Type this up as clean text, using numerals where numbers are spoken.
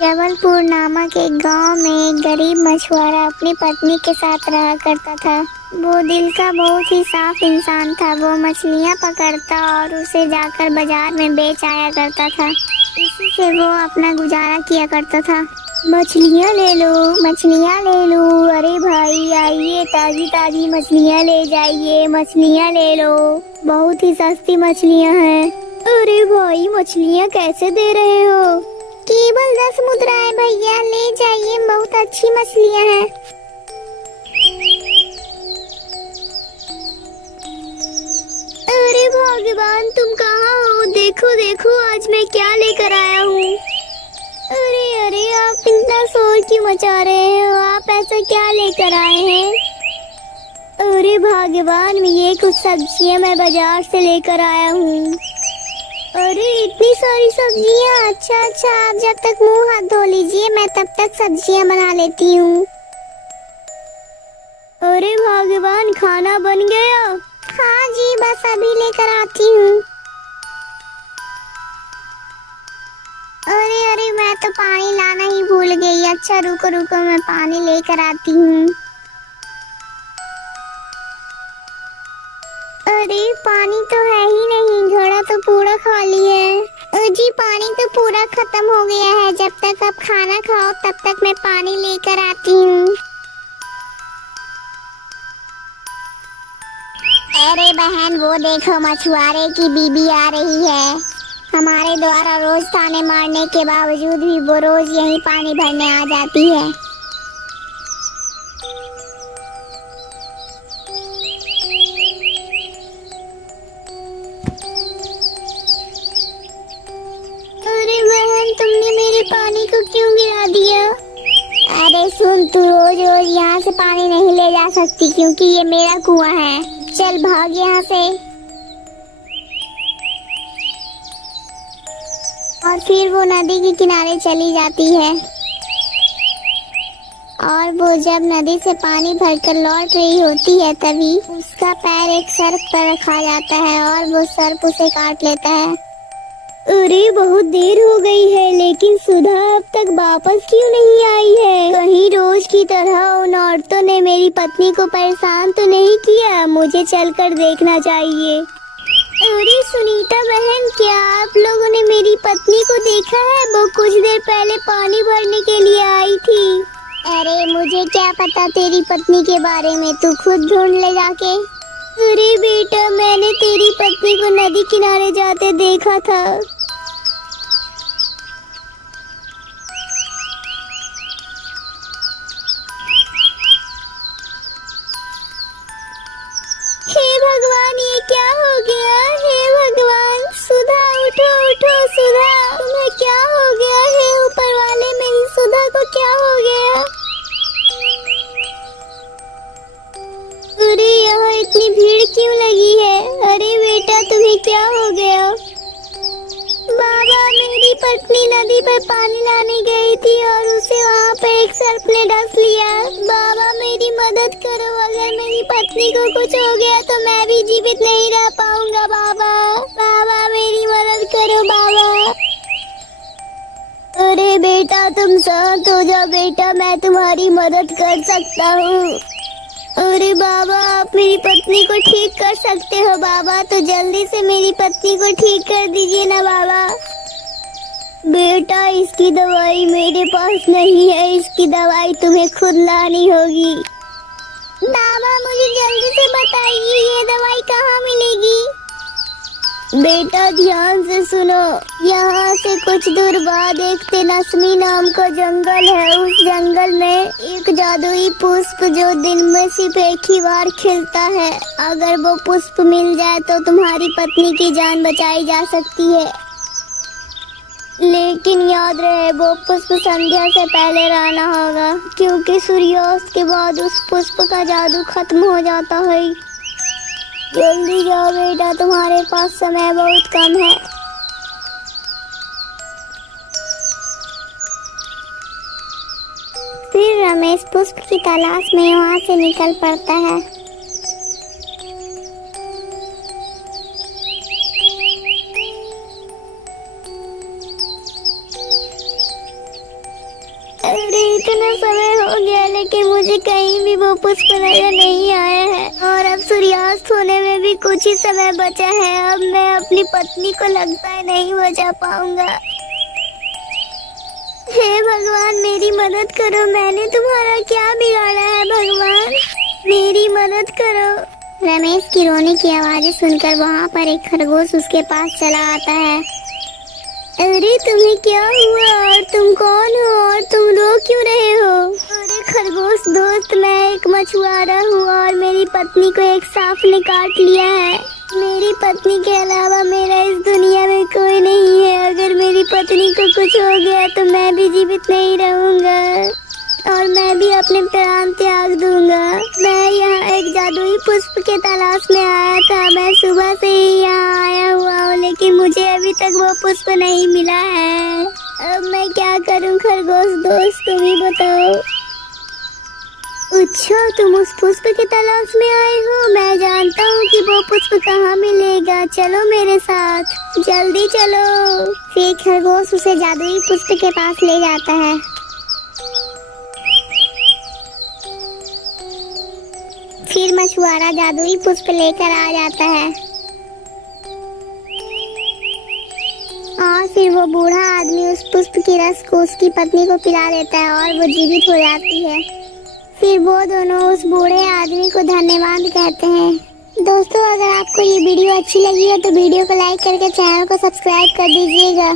जबलपुर नामक एक गांव में एक गरीब मछुआरा अपनी पत्नी के साथ रहा करता था। वो दिल का बहुत ही साफ इंसान था। वो मछलियां पकड़ता और उसे जाकर बाजार में बेच आया करता था। इसी से वो अपना गुजारा किया करता था। मछलियां ले लो, मछलियां ले लो, अरे भाई आइए, ताजी ताजी मछलियां ले जाइए, मछलियां ले लो, बहुत ही सस्ती मछलियां हैं। अरे भाई मछलियां कैसे दे रहे हो? केवल 10 मुद्राएं भैया, ले जाइए, बहुत अच्छी मछलियां हैं। अरे भगवान, तुम कहाँ हो? देखो देखो, आज मैं क्या लेकर आया हूँ। अरे अरे, आप इतना शोर क्यों मचा रहे हो? आप ऐसा क्या लेकर आए हैं? अरे भगवान, ये कुछ सब्जियां मैं बाजार से लेकर आया हूँ। अरे इतनी सारी सब्जियां, अच्छा अच्छा, आप जब तक मुंह हाथ धो लीजिए, मैं तब तक सब्जियां बना लेती हूँ। अरे भगवान, खाना बन गया? हाँ जी, बस अभी लेकर आती हूँ। अरे अरे, मैं तो पानी लाना ही भूल गई। अच्छा रुको रुको, मैं पानी लेकर आती हूँ। अरे पानी तो है ही नहीं, घड़ा तो पूरा खाली है। जी पानी तो पूरा खत्म हो गया है। जब तक आप खाना खाओ तब तक मैं पानी लेकर आती हूँ। अरे बहन, वो देखो, मछुआरे की बीबी आ रही है। हमारे द्वारा रोज ताने मारने के बावजूद भी वो रोज यही पानी भरने आ जाती है। अरे बहन, तुमने मेरे पानी को क्यों गिरा दिया? अरे सुन, तू रोज रोज यहाँ से पानी नहीं ले जा सकती, क्योंकि ये मेरा कुआं है। चल भाग यहाँ से। और फिर वो नदी के किनारे चली जाती है। और वो जब नदी से पानी भरकर लौट रही होती है, तभी उसका पैर एक सर्प पर रखा जाता है और वो सर्प उसे काट लेता है। अरे बहुत देर हो गई है, लेकिन सुधा अब तक वापस क्यों नहीं आई है? कहीं रोज की तरह उन औरतों ने मेरी पत्नी को परेशान तो नहीं किया? मुझे चलकर देखना चाहिए। अरे सुनीता बहन, क्या आप लोगों ने मेरी पत्नी को देखा है? वो कुछ देर पहले पानी भरने के लिए आई थी। अरे मुझे क्या पता तेरी पत्नी के बारे में, तू खुद ढूंढ ले जाके। अरे बेटा, मैंने तेरी पत्नी को नदी किनारे जाते देखा था। हे भगवान, ये क्या हो गया? हे भगवान, सुधा उठो उठो, सुधा तुम्हें क्या हो गया? हे ऊपर वाले, मेरी सुधा को क्या हो गया? अरे यहाँ इतनी भीड़ क्यों लगी है? अरे बेटा, तुम्हें क्या हो गया? बाबा, मेरी पत्नी नदी पर पानी लाने गई थी और उसे वहाँ पर एक सर्प ने डस लिया। बाबा मेरी मदद करो, अगर मेरी पत्नी को कुछ हो गया तो मैं भी जीवित नहीं रह पाऊंगा। बाबा बाबा, मेरी मदद करो बाबा। अरे बेटा, तुम शांत हो जाओ बेटा, मैं तुम्हारी मदद कर सकता हूँ। अरे बाबा, आप मेरी पत्नी को ठीक कर सकते हो बाबा, तो जल्दी से मेरी पत्नी को ठीक कर दीजिए ना बाबा। बेटा, इसकी दवाई मेरे पास नहीं है, इसकी दवाई तुम्हें खुद लानी होगी। बाबा मुझे जल्दी से बताइए, ये दवाई कहाँ मिलेगी? बेटा ध्यान से सुनो, यहाँ से कुछ दूर बाद एक तिनस्मी नाम का जंगल है। उस जंगल में एक जादुई पुष्प जो दिन में सिर्फ एक ही बार खिलता है। अगर वो पुष्प मिल जाए तो तुम्हारी पत्नी की जान बचाई जा सकती है, लेकिन याद रहे वो पुष्प संध्या से पहले लाना होगा, क्योंकि सूर्यास्त के बाद उस पुष्प का जादू खत्म हो जाता है। जल्दी जाओ बेटा, तुम्हारे पास समय बहुत कम है। फिर रमेश पुष्प की तलाश में वहाँ से निकल पड़ता है। इतना समय हो गया लेकिन मुझे कहीं भी वो पुष्प नजर नहीं आया है और अब सूर्यास्त होने में भी कुछ ही समय बचा है। अब मैं अपनी पत्नी को लगता है नहीं बचा पाऊंगा। हे भगवान मेरी मदद करो, मैंने तुम्हारा क्या बिगाड़ा है भगवान, मेरी मदद करो। रमेश की रोने की आवाजें सुनकर वहाँ पर एक खरगोश उसके पास चला आता है। अरे तुम्हें क्या हुआ और तुम कौन हो और तुम रो क्यों रहे हो? अरे खरगोश दोस्त, मैं एक मछुआरा हूँ और मेरी पत्नी को एक सांप ने काट लिया है। मेरी पत्नी के अलावा मेरा इस दुनिया में कोई नहीं है। अगर मेरी पत्नी को कुछ हो गया तो मैं भी जीवित नहीं रहूंगा और मैं भी अपने प्राण त्याग दूंगा। मैं यहाँ एक जादुई पुष्प के तलाश में आया था। मैं सुबह से ही यहाँ आया हुआ हूँ लेकिन मुझे अभी तक वो पुष्प नहीं मिला है। अब मैं क्या करूँ खरगोश दोस्त, तुम ही बताओ। अच्छा, तुम उस पुष्प के तलाश में आए हो। मैं जानता हूँ कि वो पुष्प कहाँ मिलेगा। चलो मेरे साथ, जल्दी चलो। फिर खरगोश उसे जादुई पुष्प के पास ले जाता है। फिर मछुआरा जादुई पुष्प लेकर आ जाता है और फिर वो बूढ़ा आदमी उस पुष्प के रस को उसकी पत्नी को पिला देता है और वो जीवित हो जाती है। फिर वो दोनों उस बूढ़े आदमी को धन्यवाद कहते हैं। दोस्तों, अगर आपको ये वीडियो अच्छी लगी हो तो वीडियो को लाइक करके चैनल को सब्सक्राइब कर दीजिएगा।